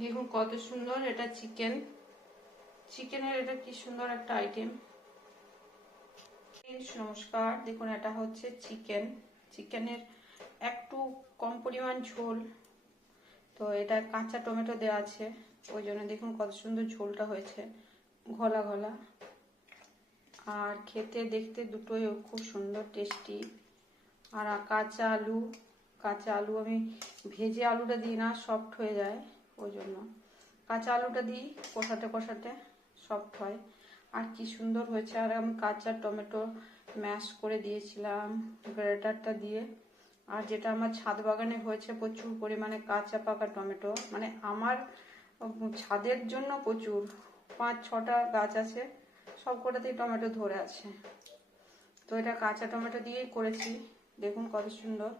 দেখুন কত সুন্দর এটা চিকেন। চিকেনের এটা কি সুন্দর একটা আইটেম নমস্কার, দেখুন এটা হচ্ছে চিকেন। চিকেনের একটু কম পরিমাণ ঝোল। তো এটা কাঁচা টমেটো দেওয়া আছে, ওই জন্য দেখুন কত সুন্দর ঝোলটা হয়েছে, ঘলা ঘলা। আর খেতে দেখতে দুটোই খুব সুন্দর টেস্টি আর কাঁচা আলু কাঁচা আলু আমি ভেজে আলুটা দিই না সফট হয়ে যায়। ওই জন্য। কাঁচা আলুটা দিই, কষাতে কষাতে সফট হয়। আর কি সুন্দর হয়েছে। আর আমি কাঁচা টমেটো ম্যাশ করে দিয়েছিলাম, গ্রেটারটা দিয়ে। আর যেটা আমার ছাদ বাগানে হয়েছে প্রচুর পরিমাণে কাঁচা পাকা টমেটো। মানে আমার ছাদের জন্য প্রচুর। পাঁচ, ছটা গাছ আছে, সব কটাতেই টমেটো ধরে আছে। তো এটা কাঁচা টমেটো দিয়েই করেছি। দেখুন কত সুন্দর।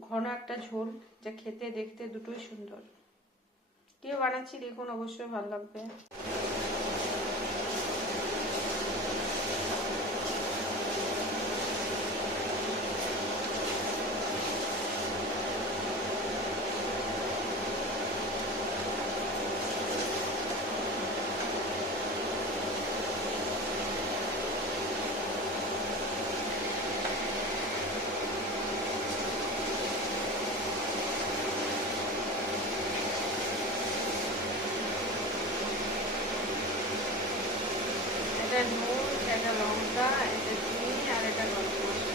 ঘন একটা ঝোল, যা খেতে দেখতে দুটোই সুন্দর। দিয়ে বানাচ্ছি দেখুন অবশ্যই ভালো লাগবে। এটা নুন এটা লঙ্কা এটা চিনি আর এটা গরম মশলা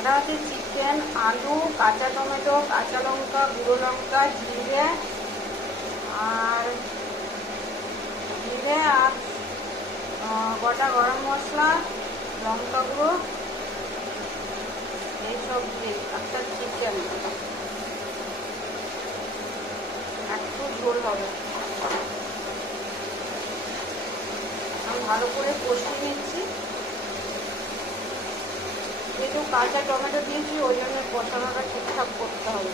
এটা হচ্ছে চিকেন, আলু, কাঁচা টমেটো, কাঁচা লঙ্কা, গুঁড়ো লঙ্কা, জিরে, আর জিরে আর গোটা গরম মশলা, লঙ্কা গুঁড়ো এইসব দিয়ে একটা চিকেন। একটু ঝোল হবে। ভালো করে কষিয়ে নিচ্ছি। যেহেতু কাঁচা টমেটো দিয়েছি, ওই জন্য কষানোটা ঠিকঠাক করতে হবে।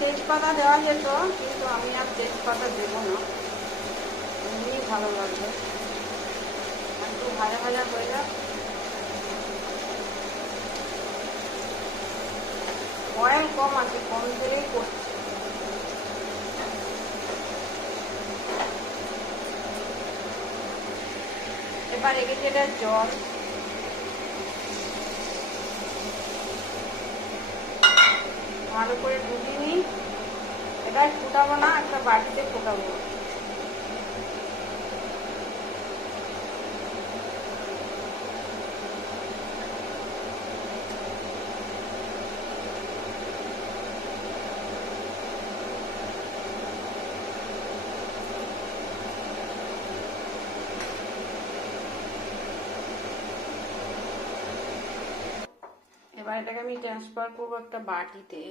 তেজপাতা দেওয়া যেত, কিন্তু আমি আর তেজপাতা দেবো না। ভালো লাগবে একটু ভাজা ভাজা হয়ে যাক। অয়েল কম আছে, কম তেলেই করছি। এবার রেখেছি এটা জল। ভালো করে ডুবিয়ে নিই। এটা ফুটাবো না, একটা বাটিতে ফুটাবো এবার এটাকে আমি ট্রান্সফার করব একটা বাটিতে।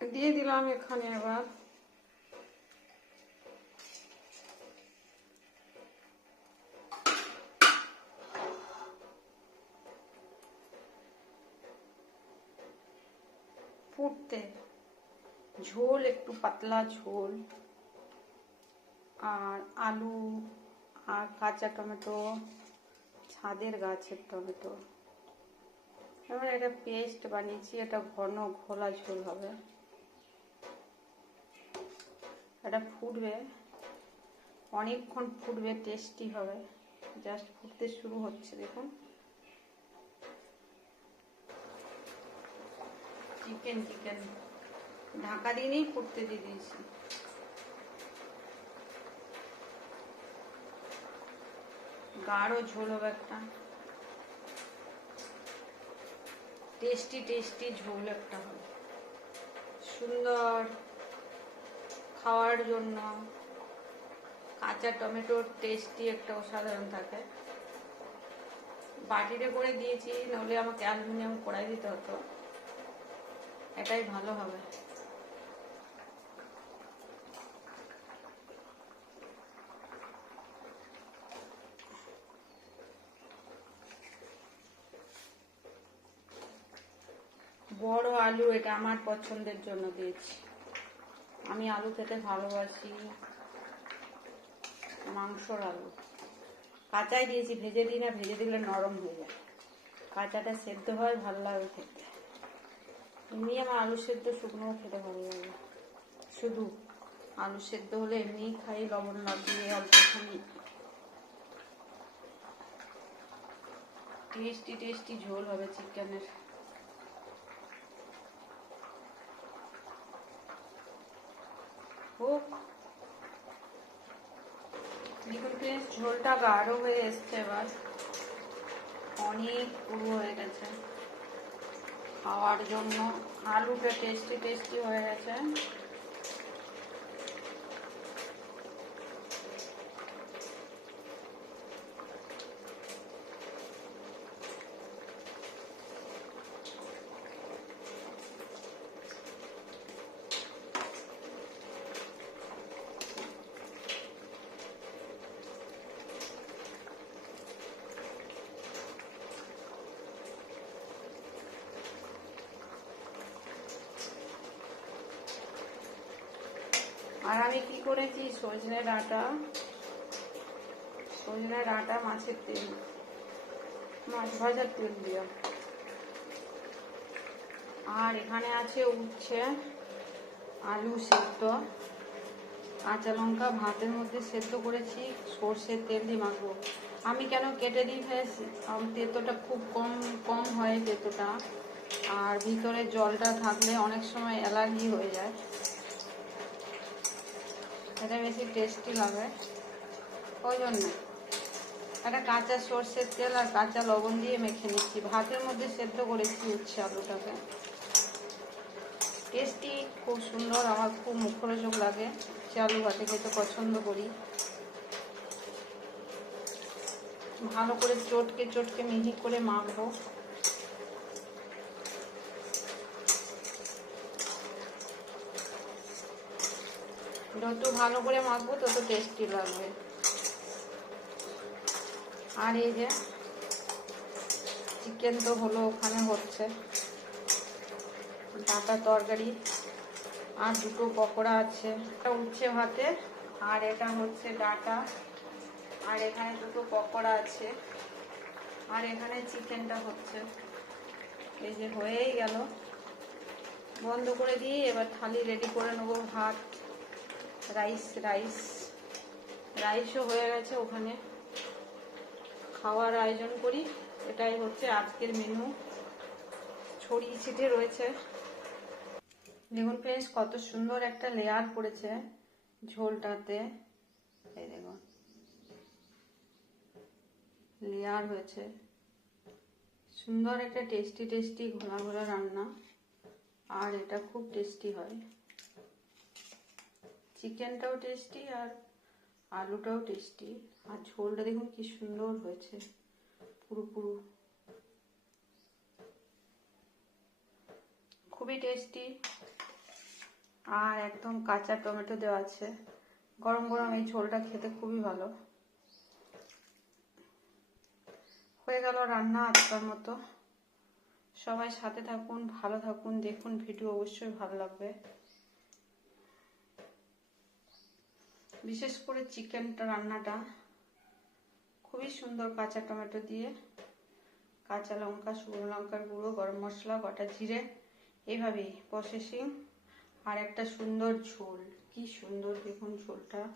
দিয়ে দিলাম এখানে এবার। ফুটতে। ঝোল, একটু পাতলা ঝোল। আর আলু আর কাঁচা টমেটো, ছাদের গাছের টমেটো। এবার এটা পেস্ট বানিয়েছি, এটা ঘন ঘোলা ঝোল হবে। এটা ফুটবে। অনেকক্ষণ ফুটবে, টেস্টি হবে। জাস্ট ফুটতে শুরু হচ্ছে, দেখুন। চিকেন চিকেন ঢাকা দিয়েই ফুটতে দিয়ে দিয়েছি। গাঢ় ঝোল হবে একটা। টেস্টি টেস্টি ঝোল একটা হবে। সুন্দর খাওয়ার জন্য কাঁচা টমেটোর টেস্টি একটা অসাধারণ থাকে। বাটিতে করে দিয়েছি, নাহলে আমাকে অ্যালুমিনিয়াম কড়াই দিতে হতো। এটাই ভালো হবে। বড় আলু এটা আমার পছন্দের জন্য দিয়েছি। আমি আলু খেতে ভালোবাসি। মাংসর আলু। কাঁচাই দিয়েছি, ভেজে দিই না, ভেজে দিলে নরম হয়ে যায়। কাঁচাটা সেদ্ধ হয়, ভালো লাগে খেতে। এমনি আমার আলু সেদ্ধ শুকনোও খেতে ভালো লাগে। শুধু আলু সেদ্ধ হলে এমনি খাই, লবণ লাগিয়ে অল্পখানি টেস্টি টেস্টি ঝোল হবে চিকেনের। ঝোলটা গাঢ় হয়ে এসছে এবার। অনেক পুরো হয়ে গেছে। খাওয়ার জন্য। আলুটা টেস্টি টেস্টি হয়ে গেছে। আর আমি কি করেছি? সজনে ডাঁটা সজনে ডাঁটা, মাছের তেল, মাছ ভাজার তেল দিয়া। আর এখানে আছে উচ্ছে, আলু সেদ্ধ, কাঁচা লঙ্কা ভাতের মধ্যে সেদ্ধ করেছি সর্ষের তেল দিয়ে মাখবো। আমি কেন কেটে দিই ভেস তেতোটা খুব কম কম হয় তেতোটা। আর ভিতরে জলটা থাকলে অনেক সময় অ্যালার্জি হয়ে যায়। এটা বেশি টেস্টি লাগে ওই জন্য। একটা কাঁচা সর্ষের তেল আর কাঁচা লবণ দিয়ে মেখে নিচ্ছি। ভাতের মধ্যে সেদ্ধ করেছি উচ্ছে আলুটাকে। টেস্টি খুব সুন্দর, আমার খুব মুখরোচক লাগে। উচ্ছে আলু ভাতে খেতে পছন্দ করি। ভালো করে চটকে চটকে মিহি করে মাখবো। যত ভালো করে মাখবো, তত টেস্টি লাগবে। আর এই যে চিকেন তো হলো ওখানে হচ্ছে। ডাটা তরকারি আর দুটো পকোড়া আছে। একটা উচ্ছে ভাতে, আর এটা হচ্ছে ডাটা। আর এখানে দুটো পকোড়া আছে। আর এখানে চিকেনটা হচ্ছে। এই যে হয়েই গেল। বন্ধ করে দিয়ে এবার থালি রেডি করে নেব ভাত। Rice rice. রাইসও হয়ে গেছে ওখানে। খাওয়ার আয়োজন করি। এটাই হচ্ছে আজকের মেনু ছড়িয়ে ছিটে রয়েছে। দেখুন ফ্রেন্ডস কত সুন্দর একটা লেয়ার পড়েছে ঝোলটাতে। এই লেয়ার হয়েছে। সুন্দর একটা টেস্টি টেস্টি ঘোলা ঘোলা রান্না। আর এটা খুব টেস্টি হয়। চিকেনটাও টেস্টি আর আলুটাও টেস্টি। আর ঝোলটা দেখুন কি সুন্দর হয়েছে। পুরো পুরো। খুবই টেস্টি। আর একদম কাঁচা টমেটো দেওয়া আছে। গরম গরম এই ঝোলটা খেতে খুবই ভালো। হয়ে গেল রান্না আজকার মতো। সবাই সাথে থাকুন, ভালো থাকুন, দেখুন ভিডিও অবশ্যই ভালো লাগবে। বিশেষ করে চিকেনটা রান্নাটা। খুবই সুন্দর কাঁচা টমেটো দিয়ে। কাঁচা লঙ্কা, শুকনো লঙ্কার গুঁড়ো, গরম মশলা, গোটা জিরে এইভাবেই প্রসেসিং আর একটা সুন্দর ঝোল, কি সুন্দর দেখুন ঝোলটা।